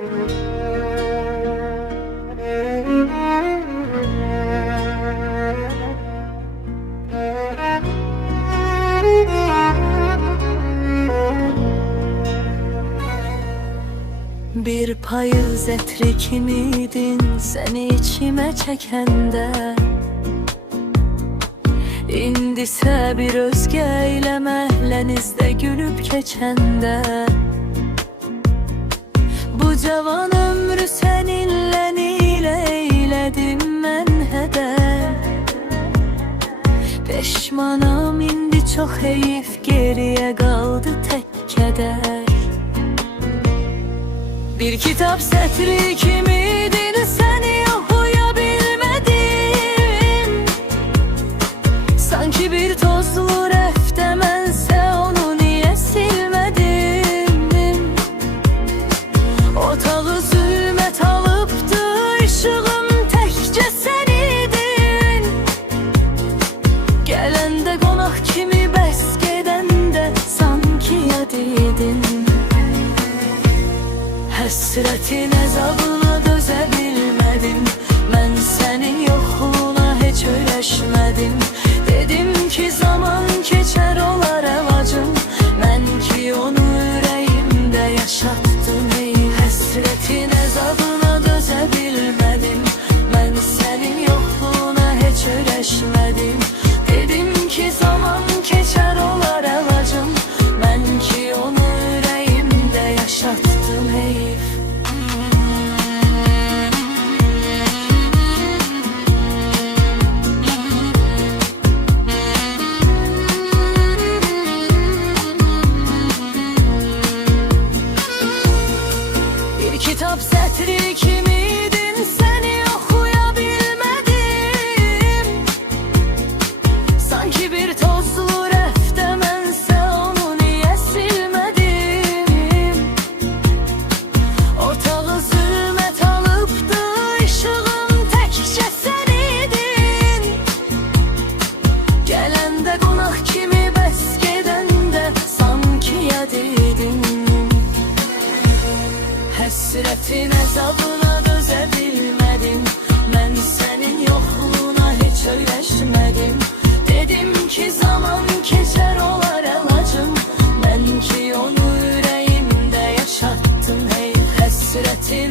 Bir payız etri kimiydin seni içime çekende, İndisə bir özgə ilə məhlənizdə gülüb keçəndə. Bu cavan ömrü səninlə ilə eylədim mən hədər. Peşmanam indi çox heyif, geriyə qaldı tək kədər. Bir kitap sətri kimiydin, səni oxuya bilmədim. Sanki bir tozlu rəfdə, mənsə onu niyə silmədim? Otağı zülmət alıbdı, işığım təkcə sən idin. Gələndə qonaq kimi, bəs gedəndə sanki yad idin. Həsrətin əzabına dözə bilmədim, mən sənin yoxluğuna heç öyrəşmədim. Dedim ki zaman keçər, olar əlacım, mən ki onu ürəyimdə yaşatdım. Ey həsrətin əzabına dözə bilmədim, mən sənin yoxluğuna heç öyrəşmədim. Dedim ki zaman keçər, olar əlacım, mən ki onu ürəyimdə yaşatdım. Ey kitap sətri kimiydin, səni oxuya bilmədim. Sanki bir tozlu rəfdə, mənsə onu niyə silmədim? Otağı zülmət alıbdı, işığım təkcə sən idin. Gələndə qonaq kimi, bəs gedəndə sanki yad idin. Həsrətin əzabına dözə bilmədim, mən sənin yoxluğuna heç öyrəşmədim. Dedim ki zaman keçər, olar əlacım, mən ki onu ürəyimdə yaşatdım. Hey həsrətin